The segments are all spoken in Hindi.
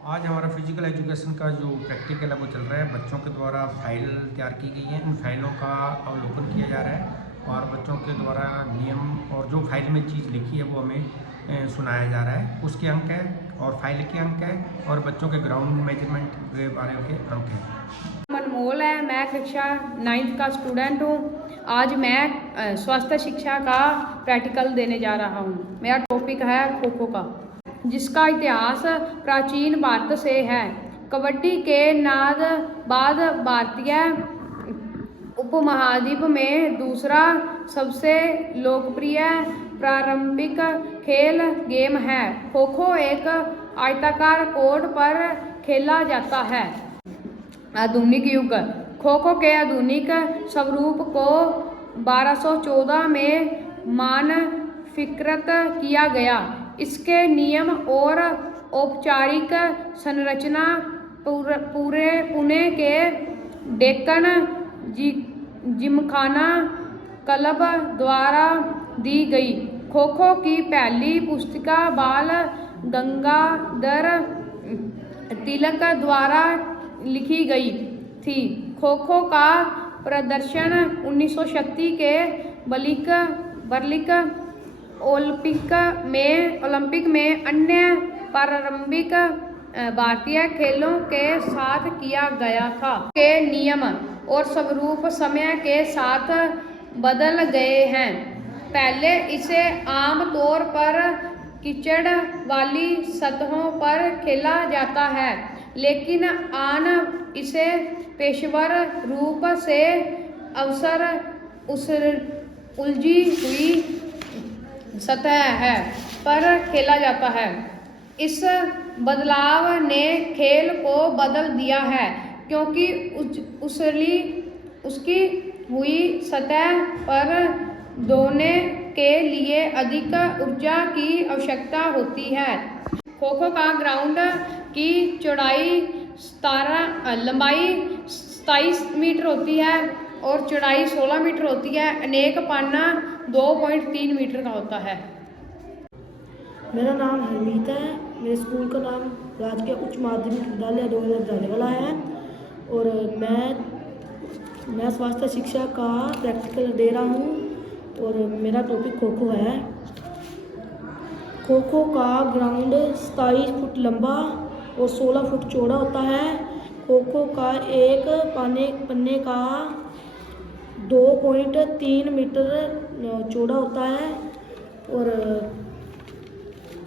आज हमारा फिजिकल एजुकेशन का जो प्रैक्टिकल है वो चल रहा है। बच्चों के द्वारा फाइल तैयार की गई है। इन फाइलों का अवलोकन किया जा रहा है और बच्चों के द्वारा नियम और जो फाइल में चीज़ लिखी है वो हमें सुनाया जा रहा है। उसके अंक है और फाइल के अंक है और बच्चों के ग्राउंड मेजरमेंट के बारे के अंक हैं। अनमोल है। मैं कक्षा 9th का स्टूडेंट हूँ। आज मैं स्वास्थ्य शिक्षा का प्रैक्टिकल देने जा रहा हूँ। मेरा टॉपिक है खो खो का, जिसका इतिहास प्राचीन भारत से है। कबड्डी के नाद बाद भारतीय उपमहाद्वीप में दूसरा सबसे लोकप्रिय प्रारंभिक खेल गेम है। खो खो एक आयताकार कोर्ट पर खेला जाता है। आधुनिक युग। खो खो के आधुनिक स्वरूप को 1214 में मानकीकृत किया गया। इसके नियम और औपचारिक संरचना पुणे के डेक्कन जिमखाना क्लब द्वारा दी गई। खो खो की पहली पुस्तिका बाल गंगाधर तिलक द्वारा लिखी गई थी। खो खो का प्रदर्शन 1936 के बर्लिन ओलंपिक में अन्य प्रारंभिक भारतीय खेलों के साथ किया गया था। के नियम और स्वरूप समय के साथ बदल गए हैं। पहले इसे आम तौर पर कीचड़ वाली सतहों पर खेला जाता है, लेकिन आन इसे पेशेवर रूप से अवसर उलझी हुई सतह है पर खेला जाता है। इस बदलाव ने खेल को बदल दिया है, क्योंकि उसकी हुई सतह पर दौड़ने के लिए अधिक ऊर्जा की आवश्यकता होती है। खो खो का ग्राउंड की लंबाई 27 मीटर होती है और चौड़ाई 16 मीटर होती है। अनेक पाना 2.3 मीटर का होता है। मेरा नाम हरमीत है। मेरे स्कूल का नाम राजकीय उच्च माध्यमिक विद्यालय डोंगरगढ़ जाने वाला है और मैं स्वास्थ्य शिक्षा का प्रैक्टिकल दे रहा हूँ और मेरा टॉपिक खो खो है। खो खो का ग्राउंड 27 फुट लंबा और 16 फुट चौड़ा होता है। खो खो का एक पन्ने का 2.3 मीटर चौड़ा होता है और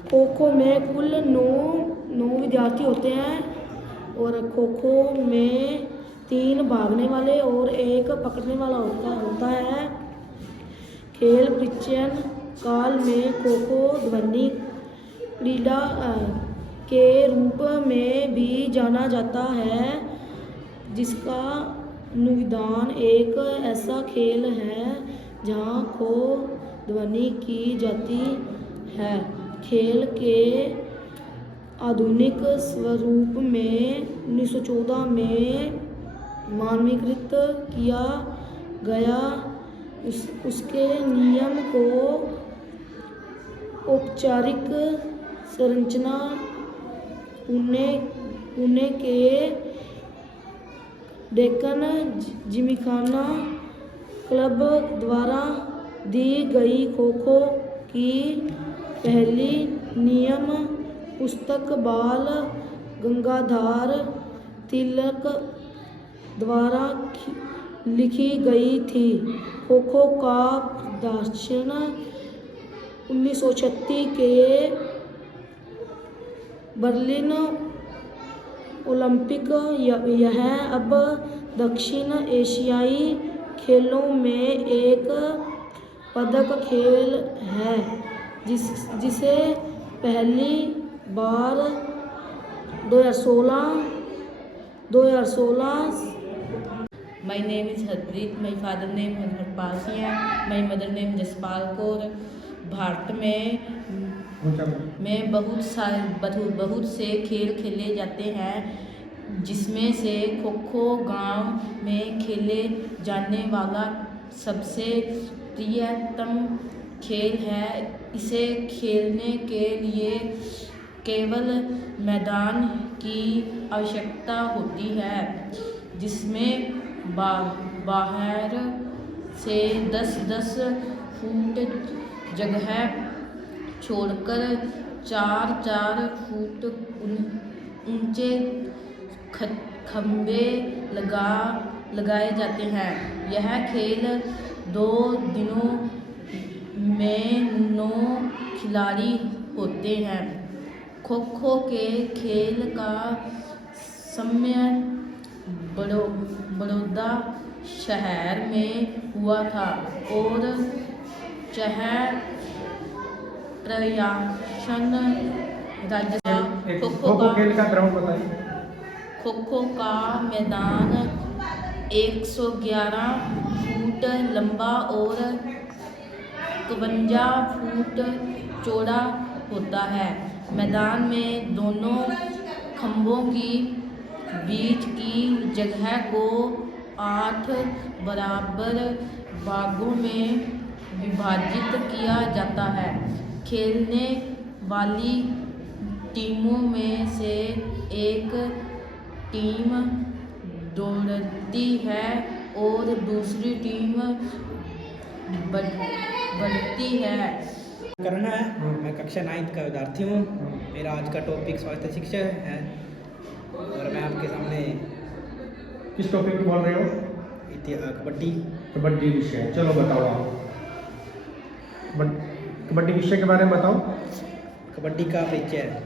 खो खो में कुल 9 विद्यार्थी होते हैं और खो खो में 3 भागने वाले और 1 पकड़ने वाला होता है। खेल प्राचीन काल में खो खो ध्वनि क्रीड़ा के रूप में भी जाना जाता है, जिसका अनुवाद एक ऐसा खेल है जहां खो ध्वनि की जाती है। खेल के आधुनिक स्वरूप में 1914 में मानकीकृत किया गया। उसके नियम को औपचारिक संरचना पुणे के डेक्कन जिमखाना क्लब द्वारा दी गई। खो खो की पहली नियम पुस्तक बाल गंगाधर तिलक द्वारा लिखी गई थी। खो खो का प्रदर्शन 1936 के बर्लिन ओलंपिक यह अब दक्षिण एशियाई खेलों में एक पदक खेल है, जिसे पहली बार 2016 My name is Harpreet. My father name is Harpal Singh. My mother name Jaspal Kaur. Bharat में बहुत से खेल खेले जाते हैं, जिसमें से खो खो गांव में खेले जाने वाला सबसे प्रियतम खेल है। इसे खेलने के लिए केवल मैदान की आवश्यकता होती है, जिसमें बाहर से 10-10 फुट जगह छोड़कर 4-4 फुट ऊंचे खंभे लगाए जाते हैं। यह खेल 2 दिनों में 9 खिलाड़ी होते हैं। खो खो के खेल का समय बड़ौदा शहर में हुआ था और प्रशासन राजस्थान खो खो खेल का ग्राउंड बताइए। खो खो का मैदान 111 फुट लंबा और 51 फुट चौड़ा होता है। मैदान में दोनों खंभों की बीच की जगह को 8 बराबर भागों में विभाजित किया जाता है। खेलने वाली टीमों में से एक टीम दौड़ती है और दूसरी टीम बढ़ती है। करना है। मैं कक्षा 9 का विद्यार्थी हूँ। मेरा आज का टॉपिक स्वास्थ्य शिक्षा है और मैं आपके सामने किस टॉपिक पे बोल रहे हो? कबड्डी विषय। चलो बताओ आप कबड्डी विषय के बारे में बताओ। कबड्डी का परिचय।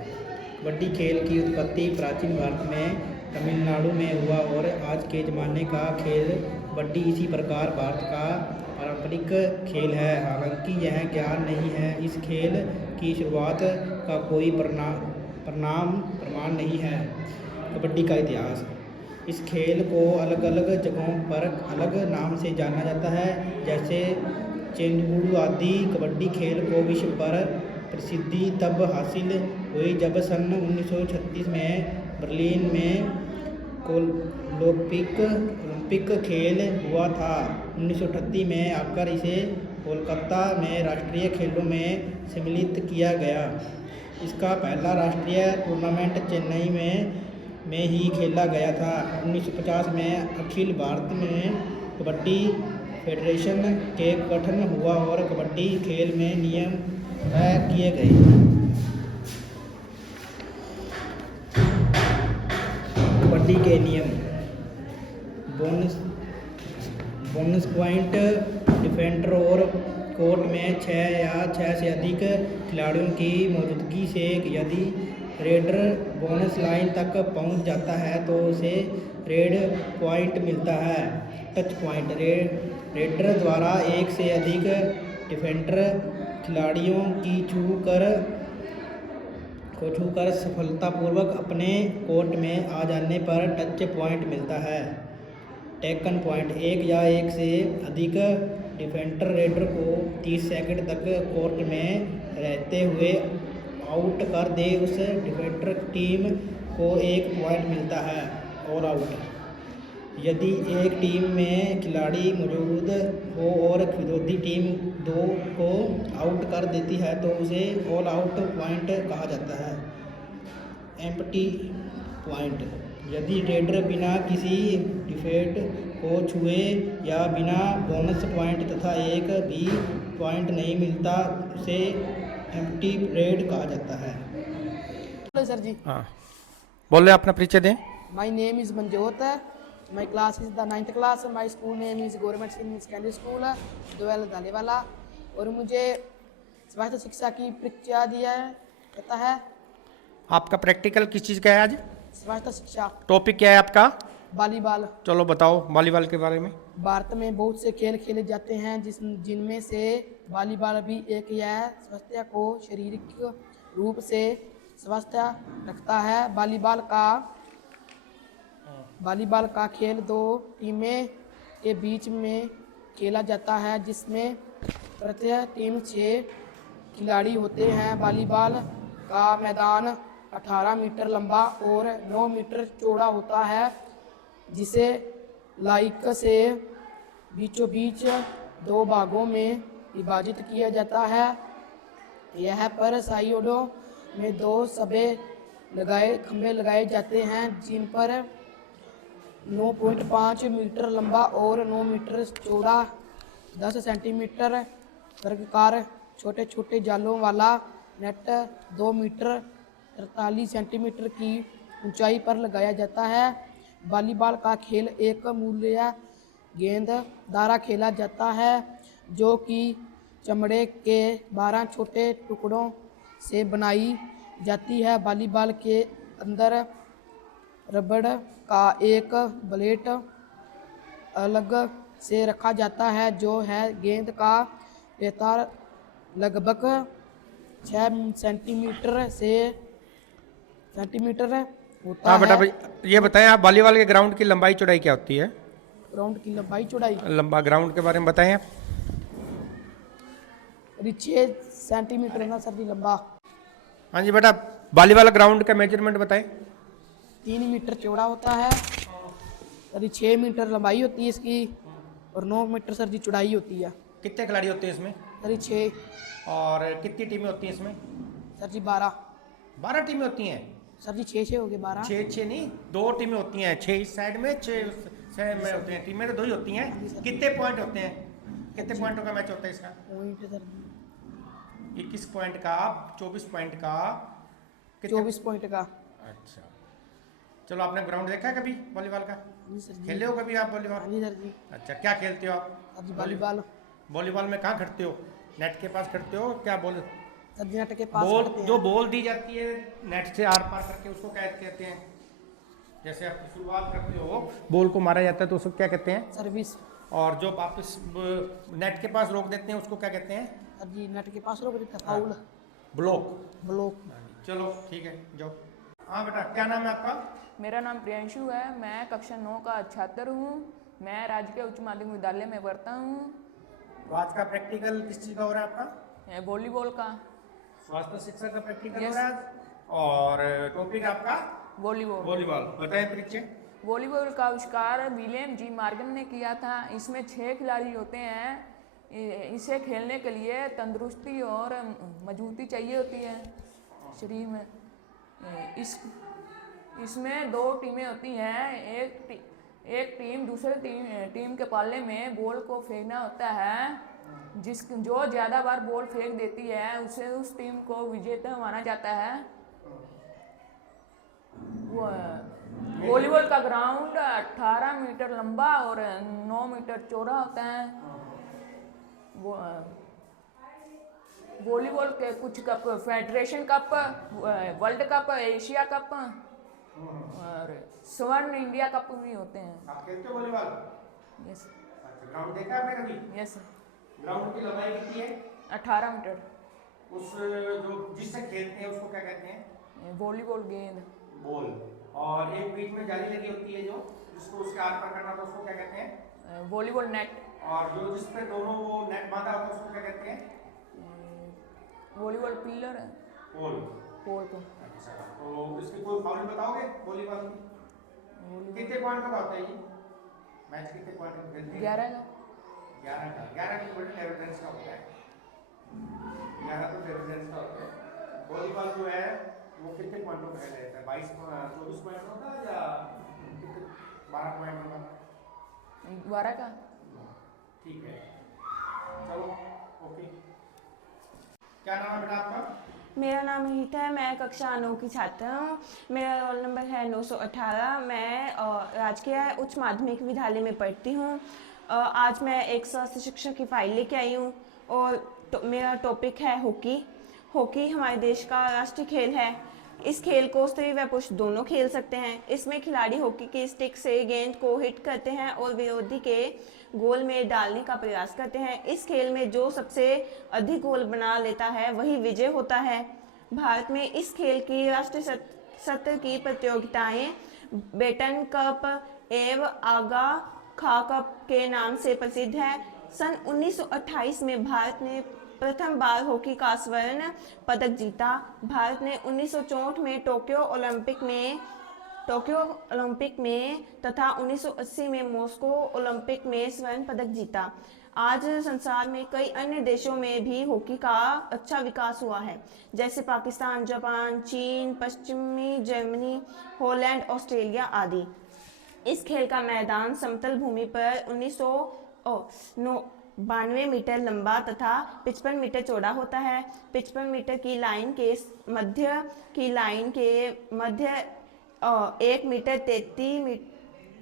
कबड्डी खेल की उत्पत्ति प्राचीन भारत में तमिलनाडु में हुआ और आज के ज़माने का खेल कबड्डी इसी प्रकार भारत का पारंपरिक खेल है। हालांकि यह ज्ञान नहीं है। इस खेल की शुरुआत का कोई प्रमाण नहीं है। कबड्डी का इतिहास। इस खेल को अलग अलग जगहों पर अलग नाम से जाना जाता है, जैसे चेंडू आदि। कबड्डी खेल को विश्व पर प्रसिद्धि तब हासिल हुई जब सन 1936 में बर्लिन में ओलंपिक खेल हुआ था। 1938 में आकर इसे कोलकाता में राष्ट्रीय खेलों में सम्मिलित किया गया। इसका पहला राष्ट्रीय टूर्नामेंट चेन्नई में ही खेला गया था। 1950 में अखिल भारत में कबड्डी फेडरेशन के गठन हुआ और कबड्डी खेल में नियम तय किए गए। कबड्डी के नियम। Bonus point. डिफेंडर और कोर्ट में 6 या 6 से अधिक खिलाड़ियों की मौजूदगी से यदि रेडर बोनस लाइन तक पहुंच जाता है तो उसे रेड पॉइंट मिलता है। Touch point. रेडर द्वारा एक से अधिक डिफेंडर खिलाड़ियों की छूकर सफलतापूर्वक अपने कोर्ट में आ जाने पर टच पॉइंट मिलता है। Taken point. एक या एक से अधिक डिफेंडर रेडर को 30 सेकंड तक कोर्ट में रहते हुए आउट कर दे, उस डिफेंडर टीम को 1 पॉइंट मिलता है। All out. यदि एक टीम में खिलाड़ी मौजूद हो और विरोधी टीम 2 को आउट कर देती है तो उसे ऑल आउट पॉइंट कहा जाता है। Empty point. यदि रेडर बिना किसी डिफेंड को छुए या बिना बोनस पॉइंट तथा एक भी पॉइंट नहीं मिलता उसे एम्प्टी रेड कहा जाता है। Hello sir ji. हाँ, बोले अपना परिचय दें। My name is Manjot. My class is the 9th class. My school name is government senior secondary school Dowel Dalewala. और मुझे स्वास्थ्य शिक्षा की परीक्षा दिया जाता है। आपका प्रैक्टिकल किस चीज़ का है आज? स्वास्थ्य शिक्षा। टॉपिक क्या है आपका? वॉलीबॉल। चलो बताओ वॉलीबॉल के बारे में। भारत में बहुत से खेल खेले जाते हैं जिनमें से वॉलीबॉल भी एक है। स्वास्थ्य को शारीरिक रूप से स्वस्थ रखता है। वॉलीबॉल का खेल 2 टीमें के बीच में खेला जाता है, जिसमें प्रत्येक टीम 6 खिलाड़ी होते हैं। वॉलीबॉल का मैदान 18 मीटर लंबा और 9 मीटर चौड़ा होता है, जिसे लाइक से बीचों बीच 2 भागों में विभाजित किया जाता है। यह पर साइडों में 2 खंभे लगाए जाते हैं जिन पर 9.5 मीटर लंबा और 9 मीटर चौड़ा 10 सेंटीमीटर वर्गाकार छोटे छोटे जालों वाला नेट 2 मीटर 43 सेंटीमीटर की ऊंचाई पर लगाया जाता है। वॉलीबॉल का खेल एक मूल्य गेंद द्वारा खेला जाता है जो कि चमड़े के 12 छोटे टुकड़ों से बनाई जाती है। वॉलीबॉल के अंदर रबड़ का एक ब्लेड अलग से रखा जाता है जो है गेंद का विस्तार लगभग 6 सेंटीमीटर होता हाँ बेटा है। भाई, ये बताएं आप वॉलीबॉल के ग्राउंड की लंबाई चौड़ाई क्या होती है? ग्राउंड की लंबाई चौड़ाई लंबा ग्राउंड के बारे में बताएं आप। 6 सेंटीमीटर है ना सर जी लंबा। हाँ जी बेटा, वॉलीबॉल ग्राउंड का मेजरमेंट बताएं। 3 मीटर चौड़ा होता है सर जी, 6 मीटर लंबाई होती है इसकी और 9 मीटर सर जी चौड़ाई होती है। कितने खिलाड़ी होते हैं इसमें? सर जी 6 और कितनी टीमें होती हैं इसमें? सर जी 12 12 टीमें होती हैं। सर जी 6 हो गए 12। 6 नहीं, 2 टीमें होती हैं, 6 इस साइड में 6 उस साइड में होते हैं। टीमें तो 2 ही होती हैं। कितने पॉइंट होते हैं? कितने पॉइंटों का मैच होता है इसका? पॉइंट सर जी 21 पॉइंट का, 24 पॉइंट का, कितने? 24 पॉइंट का। अच्छा, चलो आपने ग्राउंड देखा है कभी वॉलीबॉल का? जी सर जी। खेले हो कभी आप वॉलीबॉल? हाँ जी सर जी। अच्छा, क्या खेलते हो आप? सर जी वॉलीबॉल वॉलीबॉल में कहाँ खड़ते हो? नेट के पास खड़ते हो? क्या बोल सर जी नेट के पास बॉल करते हैं। जो बॉल दी जाती है नेट से आर पार करके, उसको क्या कहते हैं? जैसे आप शुरुआत करते हो, बॉल को मारा जाता है तो उसको क्या कहते हैं? सर्विस। और जो वापस नेट के पास रोक देते हैं उसको क्या कहते हैं? सर जी नेट के पास रोक देते हैं फाउल। ब्लॉक। ब्लॉक। चलो ठीक है, जाओ। हाँ बेटा, क्या नाम है आपका? मेरा नाम प्रियांशु है। मैं कक्षा 9 का छात्र हूँ। मैं राजकीय उच्च माध्यमिक विद्यालय में पढ़ता हूँ। तो आज का प्रैक्टिकल किस चीज़ का हो रहा है आपका? वॉलीबॉल का। स्वास्थ्य शिक्षा का प्रैक्टिकल हो Yes. रहा है। और टॉपिक आपका वॉलीबॉल। वॉलीबॉल। बताएं परिचय। वॉलीबॉल का आविष्कार विलियम जी मॉर्गन ने किया था। इसमें 6 खिलाड़ी होते हैं। इसे खेलने के लिए तंदुरुस्ती और मजबूती चाहिए होती है शरीर में। इसमें 2 टीमें होती हैं। एक टीम दूसरे टीम के पाले में बॉल को फेंकना होता है। जो ज़्यादा बार बॉल फेंक देती है उसे उस टीम को विजेता माना जाता है। वॉलीबॉल का ग्राउंड 18 मीटर लंबा और 9 मीटर चौड़ा होता है। वॉलीबॉल के कुछ cup, federation cup, world cup, Asia cup और स्वर्ण इंडिया कप भी होते हैं। आप खेलते हो वॉलीबॉल? यस। अच्छा, ग्राउंड देखा आपने कभी? यस। ग्राउंड की लंबाई कितनी है? 18 मीटर। उस जो जिससे खेलते हैं उसको क्या कहते हैं? वॉलीबॉल गेंद। बॉल। और एक बीच में जाली लगी होती है जो जिसको उसके आर पार करना, तो उसको क्या कहते हैं? Volleyball net. और जो जिस पे दोनों वो नेट बांधा होता है उसको क्या कहते हैं? Volleyball pillar. पोल। पोल को। अच्छा, तो इसकी कोई फाउल बताओगे वॉलीबॉल की? कितने पॉइंट का होता है ये मैच? कितने पॉइंट का खेलते हैं? 11 का। 11 की बड़ी टेबल टेनिस का होता है। 11 तो टेबल टेनिस का होता है। वॉलीबॉल जो है वो कितने पॉइंटों का खेला जाता है? 24 पॉइंट होता है या 12 पॉइंट होगा? 12 का। ठीक है, चलो ओके। क्या नाम है बेटा आपका? मेरा नाम रीता है। मैं कक्षा 9 की छात्र हूँ। मेरा रोल नंबर है 918। मैं राजकीय उच्च माध्यमिक विद्यालय में पढ़ती हूँ। आज मैं एक स्वास्थ्य शिक्षक की फाइल लेके आई हूँ और मेरा टॉपिक है हॉकी। हॉकी हमारे देश का राष्ट्रीय खेल है। इस खेल को स्त्री व पुरुष दोनों खेल सकते हैं। इसमें खिलाड़ी हॉकी की स्टिक से गेंद को हिट करते हैं और विरोधी के गोल में डालने का प्रयास करते हैं। इस खेल में जो सबसे अधिक गोल बना लेता है वही विजय होता है। भारत में इस खेल की राष्ट्रीय सत्र की प्रतियोगिताएं बेटन कप एवं आगा खा कप के नाम से प्रसिद्ध है। सन 1928 में भारत ने प्रथम बार हॉकी का स्वर्ण पदक जीता। भारत ने 1964 में टोक्यो ओलंपिक में तथा 1980 में मॉस्को ओलंपिक में स्वर्ण पदक जीता। आज संसार में कई अन्य देशों में भी हॉकी का अच्छा विकास हुआ है, जैसे पाकिस्तान, जापान, चीन, पश्चिमी जर्मनी, हॉलैंड, ऑस्ट्रेलिया आदि। इस खेल का मैदान समतल भूमि पर 1992 मीटर लंबा तथा 55 मीटर चौड़ा होता है। 55 मीटर की लाइन के मध्य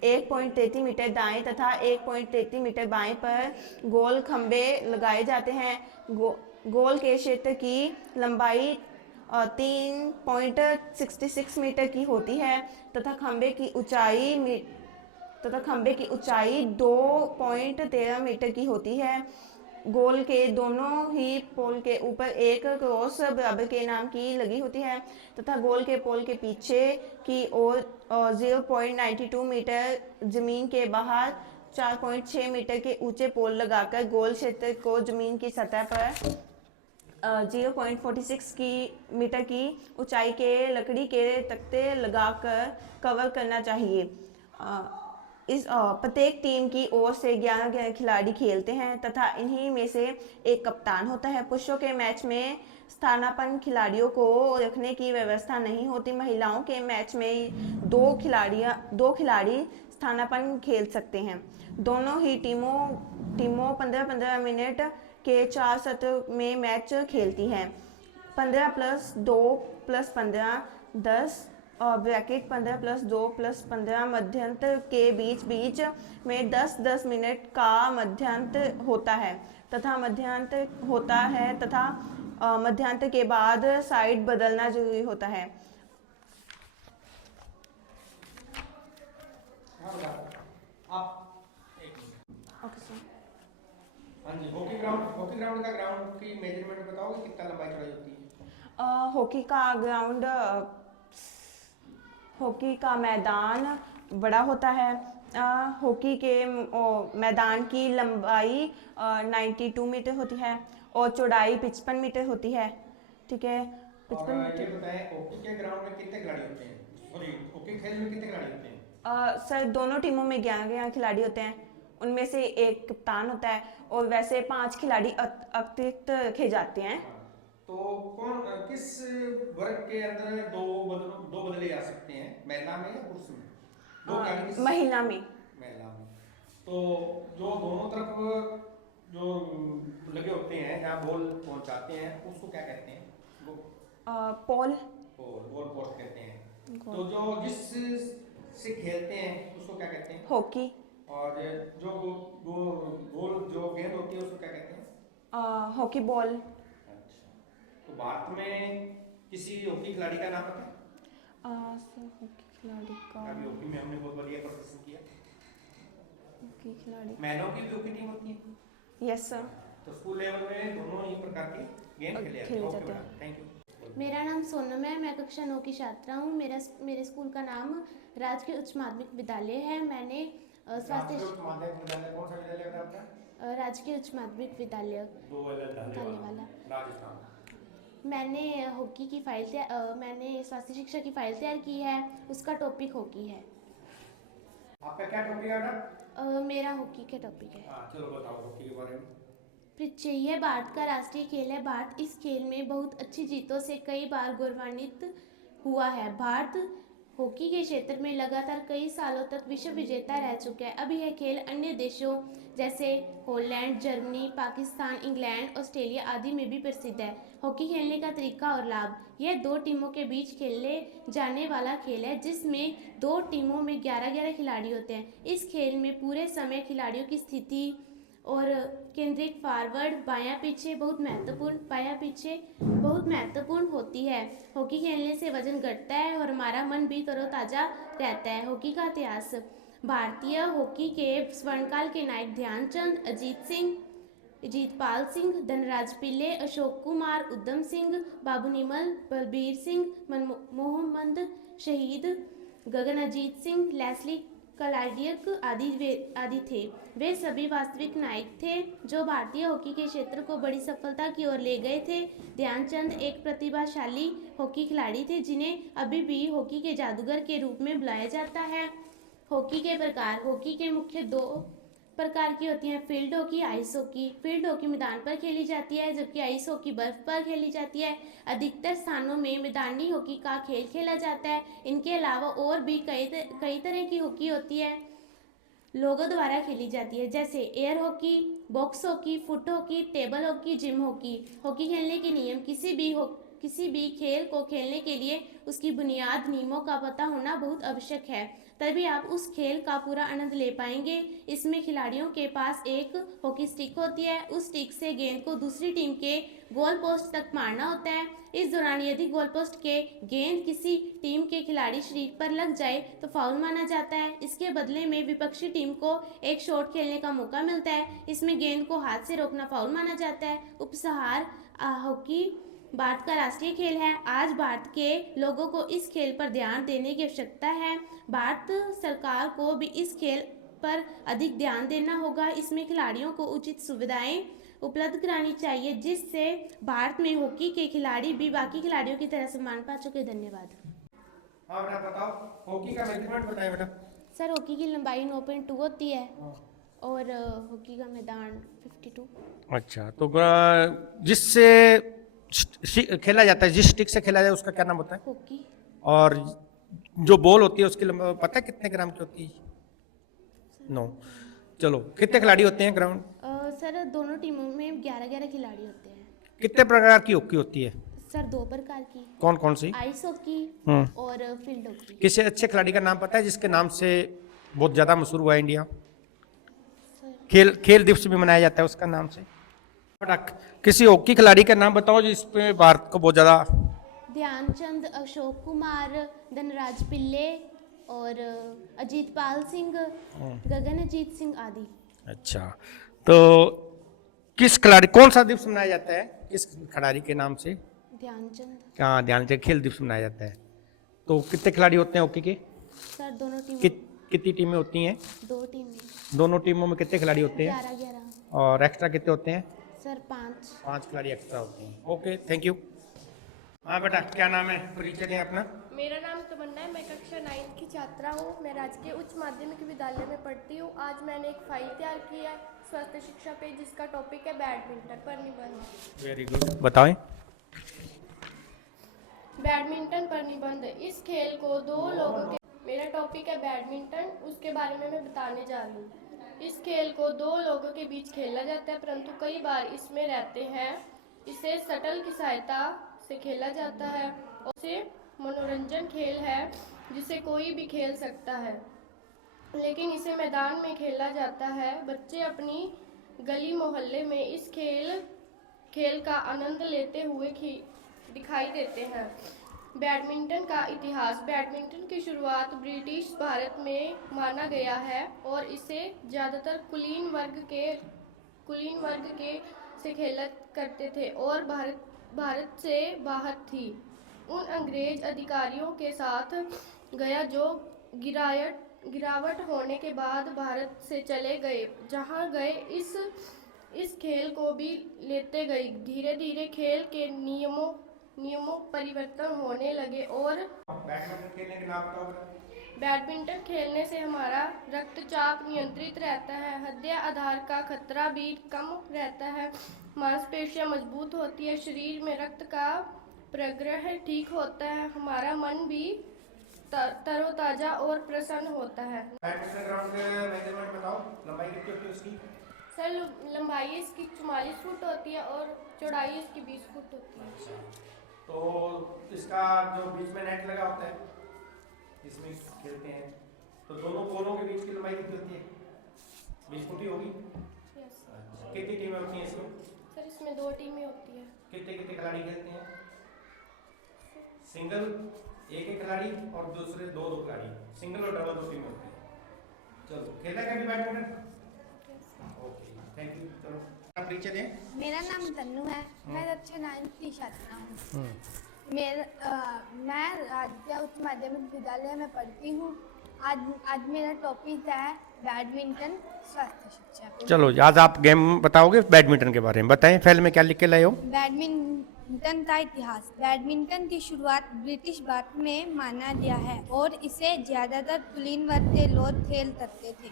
1.33 मीटर दाएं तथा 1.33 मीटर बाएं पर गोल खंबे लगाए जाते हैं। गोल के क्षेत्र की लंबाई 3.66 मीटर की होती है तथा खंबे की ऊंचाई 2.13 मीटर की होती है। गोल के दोनों ही पोल के ऊपर एक क्रॉस बराबर के नाम की लगी होती है तथा गोल के पोल के पीछे की ओर 0.92 मीटर जमीन के बाहर 4.6 मीटर के ऊंचे पोल लगाकर गोल क्षेत्र को जमीन की सतह पर 0.46 मीटर की ऊंचाई के लकड़ी के तख्ते लगाकर कवर करना चाहिए। इस प्रत्येक टीम की ओर से 11 खिलाड़ी खेलते हैं तथा इन्हीं में से एक कप्तान होता है। पुरुषों के मैच में स्थानापन्न खिलाड़ियों को रखने की व्यवस्था नहीं होती। महिलाओं के मैच में दो खिलाड़ी स्थानापन्न खेल सकते हैं। दोनों ही टीमों 15-15 मिनट के 4 सत्र में मैच खेलती हैं। 15 + 2 + 15 10 और ब्रैकेट 15 + 2 + 15 मध्यांतर के बीच में 10-10 मिनट का मध्यांतर होता है तथा मध्यांतर के बाद साइड बदलना जरूरी होता है। Okay sir. हाँ जी, हॉकी ग्राउंड का ग्राउंड की मेजरमेंट बताओगे, कितना लंबाई चौड़ाई होती है? हॉकी का मैदान बड़ा होता है। हॉकी के मैदान की लंबाई 92 मीटर होती है और चौड़ाई 55 मीटर होती है। ठीक है, 55 मीटर। ये बताएं, हॉकी के ग्राउंड में कितने खिलाड़ी होते हैं? सॉरी, हॉकी खेल में कितने खिलाड़ी होते हैं? सर, दोनों टीमों में 11 खिलाड़ी होते हैं। उनमें से एक कप्तान होता है और वैसे 5 खिलाड़ी अतिरिक्त रखे जाते हैं। तो किस वर्ग के अंदर दो बदले जा सकते हैं, महिला में या पुरुष में? महिला में। तो जो दोनों तरफ जो लगे होते हैं, जहाँ बॉल पहुंचाते हैं, उसको क्या कहते हैं? बॉल पोस्ट कहते हैं। तो जो जिस से खेलते हैं उसको क्या कहते हैं? हॉकी। और जो गोल जो गेंद होती है उसको क्या कहते हैं? Hockey ball. तो भारत में किसी हॉकी खिलाड़ी का नाम पता है? सर, हॉकी खिलाड़ी का अभी हॉकी में हमने बहुत बढ़िया प्रदर्शन किया। हॉकी खिलाड़ी महिलाओं की भी हॉकी टीम होती है? Yes sir. तो स्कूल लेवल में दोनों ही प्रकार के गेम खेले जाते हैं। Thank you. मेरा नाम सोनम है, मैं कक्षा 9 की छात्रा हूँ। मेरे स्कूल का नाम राजकीय उच्च माध्यमिक विद्यालय है। मैंने राजकीय उच्च माध्यमिक विद्यालय, कौन सा विद्यालय है आपका? राजकीय उच्च माध्यमिक विद्यालय वाला। राजस्थान। मैंने हॉकी की मैंने स्वास्थ्य शिक्षा की फाइल तैयार की है, उसका टॉपिक हॉकी है। आपका क्या टॉपिक है बेटा? मेरा हॉकी का टॉपिक है। चलो बताओ हॉकी के बारे में। पृथ्वी, यह भारत का राष्ट्रीय खेल है। भारत इस खेल में बहुत अच्छी जीतों से कई बार गौरवान्वित हुआ है। भारत हॉकी के क्षेत्र में लगातार कई सालों तक विश्व विजेता रह चुका है। अब यह खेल अन्य देशों जैसे Holland, Germany, Pakistan, England, Australia आदि में भी प्रसिद्ध है। हॉकी खेलने का तरीका और लाभ। यह 2 टीमों के बीच खेले जाने वाला खेल है, जिसमें 2 टीमों में 11-11 खिलाड़ी होते हैं। इस खेल में पूरे समय खिलाड़ियों की स्थिति और केंद्रित फॉरवर्ड बायां पीछे बहुत महत्वपूर्ण होती है। हॉकी खेलने से वजन घटता है और हमारा मन भी तरोताज़ा रहता है। हॉकी का इतिहास। भारतीय हॉकी के स्वर्णकाल के नायक ध्यानचंद, अजीतपाल सिंह, धनराज पिल्ले, अशोक कुमार, उधम सिंह, बाबू निमल, बलबीर सिंह, मोहम्मद शहीद, गगनजीत सिंह, लेस्ली क्लार्डियक आदि थे। वे सभी वास्तविक नायक थे जो भारतीय हॉकी के क्षेत्र को बड़ी सफलता की ओर ले गए थे। ध्यानचंद एक प्रतिभाशाली हॉकी खिलाड़ी थे, जिन्हें अभी भी हॉकी के जादूगर के रूप में बुलाया जाता है। हॉकी के प्रकार। हॉकी के मुख्य प्रकार की होती हैं। Field hockey, ice hockey. Field hockey मैदान पर खेली जाती है, जबकि आइस हॉकी बर्फ पर खेली जाती है। अधिकतर स्थानों में मैदानी हॉकी का खेल खेला जाता है। इनके अलावा और भी कई तरह की हॉकी होती है, लोगों द्वारा खेली जाती है, जैसे air hockey, box hockey, foot hockey, table hockey, gym hockey. Hockey खेलने के नियम। किसी भी खेल को खेलने के लिए उसकी बुनियाद नियमों का पता होना बहुत आवश्यक है, तभी आप उस खेल का पूरा आनंद ले पाएंगे। इसमें खिलाड़ियों के पास एक हॉकी स्टिक होती है। उस स्टिक से गेंद को दूसरी टीम के गोल पोस्ट तक मारना होता है। इस दौरान यदि गोल पोस्ट के गेंद किसी टीम के खिलाड़ी शरीर पर लग जाए तो फाउल माना जाता है। इसके बदले में विपक्षी टीम को एक शॉट खेलने का मौका मिलता है। इसमें गेंद को हाथ से रोकना फाउल माना जाता है। उपसहार हॉकी भारत का राष्ट्रीय खेल है। आज भारत के लोगों को इस खेल पर ध्यान देने की आवश्यकता है। भारत सरकार को भी इस खेल पर अधिक ध्यान देना होगा। इसमें खिलाड़ियों को उचित सुविधाएं उपलब्ध करानी चाहिए, जिससे भारत में हॉकी के खिलाड़ी भी बाकी खिलाड़ियों की तरह सम्मान पा सके। धन्यवाद। हाँ बेटा बताओ, हॉकी का मेजरमेंट बताइए बेटा। सर, हॉकी की लंबाई 9.2 होती है और हॉकी का मैदान 52। अच्छा, तो जिससे खेला जाता है, जिस स्टिक से खेला जाए उसका क्या नाम होता है? हॉकी। और जो बॉल होती है उसकी लंबाई पता है कितने ग्राम की होती है? 9। चलो, कितने खिलाड़ी होते हैं ग्राउंड? सर, दोनों टीमों में 11-11 खिलाड़ी होते हैं। कितने प्रकार की हॉकी होती है? सर, 2 प्रकार की। कौन कौन सी? आइस हॉकी और फील्ड हॉकी। किसी अच्छे खिलाड़ी का नाम पता है जिसके नाम से बहुत ज़्यादा मशहूर हुआ है इंडिया? खेल दिवस भी मनाया जाता है उसका नाम से। किसी हॉकी खिलाड़ी का नाम बताओ जिसपे भारत को बहुत ज़्यादा। ध्यानचंद, अशोक कुमार, धनराज पिल्ले और अजीतपाल सिंह, गगनजीत सिंह आदि। अच्छा, तो किस खिलाड़ी, कौन सा दिवस मनाया जाता है किस खिलाड़ी के नाम से? ध्यानचंद। हाँ, ध्यानचंद खेल दिवस मनाया जाता है। तो कितने खिलाड़ी होते हैं हॉकी के? सर, दोनों टीम। कितनी टीमें होती हैं? 2 टीमें। दोनों टीमों में कितने खिलाड़ी होते हैं? 11-11। और एक्स्ट्रा कितने होते हैं? सर, 5। 5 खिलाड़ी एक्स्ट्रा होते हैं। Okay, thank you. हाँ बेटा, क्या नाम है, परिचय दें अपना। मेरा नाम तमन्ना है, मैं कक्षा 9 की छात्रा हूँ। मैं राजकीय उच्च माध्यमिक विद्यालय में पढ़ती हूँ। आज मैंने एक फाइल तैयार की है स्वास्थ्य शिक्षा पे, जिसका टॉपिक है बैडमिंटन पर निबंध। वेरी गुड, बताएं। बैडमिंटन पर निबंध। इस खेल को 2 लोगों के, मेरा टॉपिक है बैडमिंटन, उसके बारे में मैं बताने जा रही हूँ। इस खेल को 2 लोगों के बीच खेला जाता है, परंतु कई बार इसमें रहते हैं। इसे शटल की सहायता से खेला जाता है और इसे मनोरंजन खेल है जिसे कोई भी खेल सकता है, लेकिन इसे मैदान में खेला जाता है। बच्चे अपनी गली मोहल्ले में इस खेल का आनंद लेते हुए दिखाई देते हैं। बैडमिंटन का इतिहास। बैडमिंटन की शुरुआत ब्रिटिश भारत में माना गया है और इसे ज़्यादातर कुलीन वर्ग के से खेला करते थे और भारत से बाहर थी। उन अंग्रेज अधिकारियों के साथ गया जो गिरावट होने के बाद भारत से चले गए। जहां गए इस खेल को भी लेते गए। धीरे धीरे खेल के नियमों परिवर्तन होने लगे और बैडमिंटन खेलने के नाम बताओ। बैडमिंटन खेलने से हमारा रक्तचाप नियंत्रित रहता है, हृदय आधार का खतरा भी कम रहता है, मांसपेशियां मजबूत होती है, शरीर में रक्त का प्रवाह ठीक होता है, हमारा मन भी तरोताजा और प्रसन्न होता है। बैडमिंटन ग्राउंड के मेजरमेंट बताओ, लंबाई कितनी होती है उसकी? सर, लंबाई इसकी 44 फुट होती है और चौड़ाई इसकी 20 फुट होती है। तो इसका जो बीच में नेट लगा होता है इसमें खेलते हैं, तो दोनों कोनों के बीच की लंबाई कितनी होती है? 20 फुट ही होगी। यस। कितनी टीमें होती हैं इसमें? सर, इसमें 2 टीमें होती है। कितने खिलाड़ी खेलते हैं? सिंगल एक खिलाड़ी और दूसरे 2 खिलाड़ी, सिंगल और डबल 2 टीमें होती है। चलो, खेला क्या भी बैडमिंटन? Okay, thank you. चलो, परिचय दें। मेरा नाम तन्नू है, मैं कक्षा 9 की छात्रा हूँ। मैं राजकीय उच्च माध्यमिक विद्यालय में पढ़ती हूँ। आज मेरा टॉपिक है बैडमिंटन स्वास्थ्य शिक्षा। चलो, आज आप गेम बताओगे बैडमिंटन के बारे में, बताएं फाइल में क्या लिख के लाए हो? बैडमिंटन का इतिहास। बैडमिंटन की शुरुआत ब्रिटिश भारत में माना गया है और इसे ज़्यादातर कुलीन वर्ग के लोग खेल सकते थे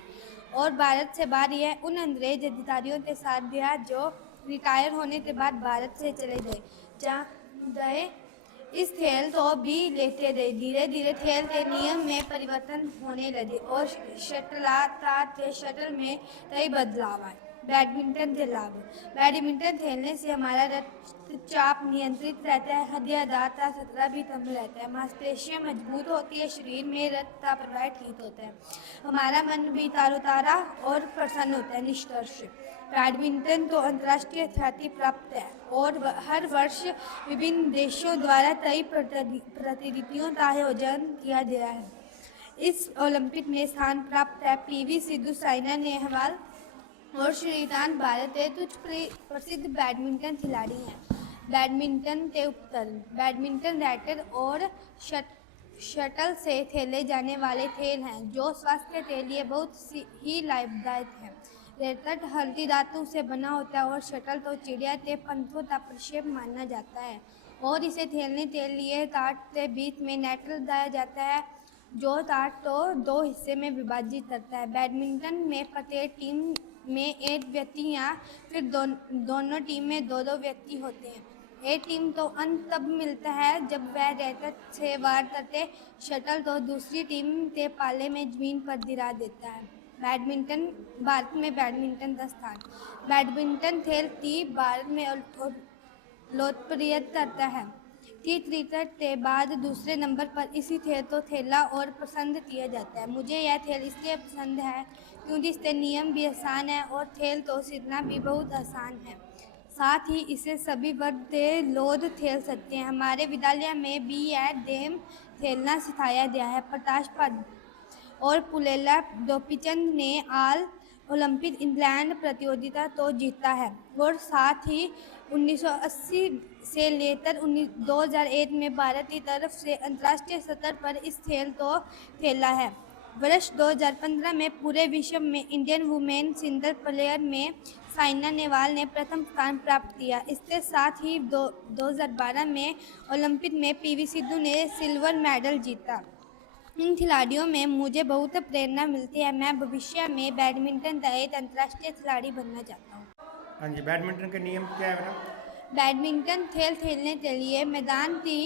और भारत से बाहर यह उन अंग्रेज अधिकारियों के साथ दिया जो रिटायर होने के बाद भारत से चले गए। इस खेल को भी लेते गए। धीरे धीरे खेल के नियम में परिवर्तन होने लगे और शटल में कई बदलाव आए। बैडमिंटन के लाभ। बैडमिंटन खेलने से हमारा रक्तचाप नियंत्रित रहता है, हृदय का खतरा भी कम रहता है, मांसपेशियां मजबूत होती है, शरीर में रक्त का प्रवाह ठीक होता है, हमारा मन भी तारोतारा और प्रसन्न होता है। निष्कर्ष, बैडमिंटन तो अंतर्राष्ट्रीय ख्याति प्राप्त है और हर वर्ष विभिन्न देशों द्वारा कई प्रतियोगिताओं का आयोजन किया गया है। इस ओलंपिक में स्थान प्राप्त है पीवी सिंधु, साइना नेहवाल और श्रीकांत भारत के कुछ प्रसिद्ध बैडमिंटन खिलाड़ी हैं। बैडमिंटन के उपकरण। बैडमिंटन रैकेट और शटल से खेले जाने वाले खेल हैं जो स्वास्थ्य के लिए बहुत ही लाभदायक हैं। रैकेट हल्दी धातु से बना होता है और शटल तो चिड़िया के पंखों का प्रक्षेप माना जाता है और इसे खेलने के लिए काट के बीच में नेट लगाया जाता है जो काट को दो हिस्से में विभाजित करता है। बैडमिंटन में प्रत्येक टीम में एक व्यक्ति या फिर दोनों टीम में दो व्यक्ति होते हैं। एक टीम तो अंत तब मिलता है जब वह रैकेट से वार करते शटल तो दूसरी टीम के पाले में जमीन पर गिरा देता है। बैडमिंटन। भारत में बैडमिंटन का स्थान। बैडमिंटन खेल की भारत में लोकप्रियता करता है कि क्रिकेट के बाद दूसरे नंबर पर इसी खेल को खेला और पसंद किया जाता है। मुझे यह खेल इसलिए पसंद है क्योंकि इसके नियम भी आसान है और खेल तो सीखना भी बहुत आसान है। साथ ही इसे सभी वर्ग के लोग खेल सकते हैं। हमारे विद्यालय में भी यह गेम खेलना सिखाया गया है। प्रकाश और पुलेला गोपीचंद ने ऑल ओलंपिक इंग्लैंड प्रतियोगिता तो जीता है और साथ ही 1980 से लेकर 2001 में भारत की तरफ से अंतर्राष्ट्रीय स्तर पर इस खेल को खेला है। वर्ष 2015 में पूरे विश्व में इंडियन वुमेन सिंगल प्लेयर में साइना नेहवाल ने प्रथम स्थान प्राप्त किया। इसके साथ ही 2012 में ओलंपिक में पीवी सिंधु ने सिल्वर मेडल जीता। इन खिलाड़ियों में मुझे बहुत प्रेरणा मिलती है। मैं भविष्य में बैडमिंटन का एक अंतर्राष्ट्रीय खिलाड़ी बनना चाहता हूँ। हाँ जी, बैडमिंटन के नियम क्या है बेटा? बैडमिंटन खेल खेलने के लिए मैदान की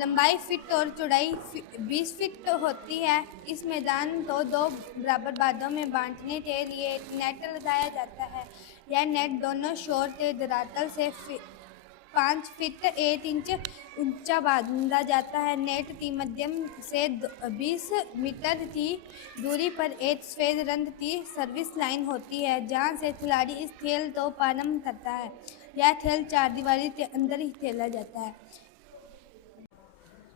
लंबाई फीट और चौड़ाई 20 फीट होती है। इस मैदान को दो बराबर भागों में बांटने के लिए नेट लगाया जाता है। यह नेट दोनों छोर के धरातल से 5 फीट 1 इंच ऊंचा बांधा जाता है। नेट की मध्यम से 20 मीटर की दूरी पर एक सफेद रंग की सर्विस लाइन होती है जहां से खिलाड़ी इस खेल को प्रारंभ करता है। यह खेल 4 दीवारी के अंदर ही खेला जाता है।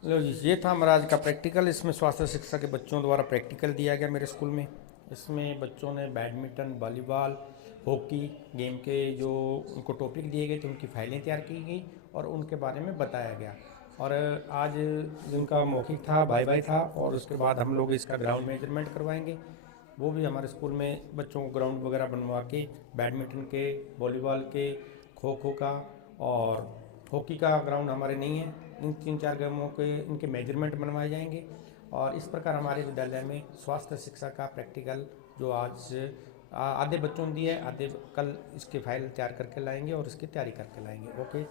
लो जी, ये था हमारा आज का प्रैक्टिकल। इसमें स्वास्थ्य शिक्षा के बच्चों द्वारा प्रैक्टिकल दिया गया मेरे स्कूल में। इसमें बच्चों ने बैडमिंटन, वॉलीबॉल, हॉकी गेम के जो उनको टॉपिक दिए गए थे उनकी फाइलें तैयार की गई और उनके बारे में बताया गया। और आज जिनका मौखिक था, भाई था, और उसके बाद हम लोग इसका ग्राउंड मेजरमेंट करवाएंगे। वो भी हमारे स्कूल में बच्चों को ग्राउंड वगैरह बनवा के बैडमिंटन के, वॉलीबॉल के, खो खो का और हॉकी का ग्राउंड हमारे नहीं है। इन 3-4 गेमों के इनके मेजरमेंट बनवाए जाएंगे। और इस प्रकार हमारे विद्यालय में स्वास्थ्य शिक्षा का प्रैक्टिकल जो आज आधे बच्चों ने दिए, आधे कल इसकी फाइल तैयार करके लाएंगे और इसकी तैयारी करके लाएंगे। ओके।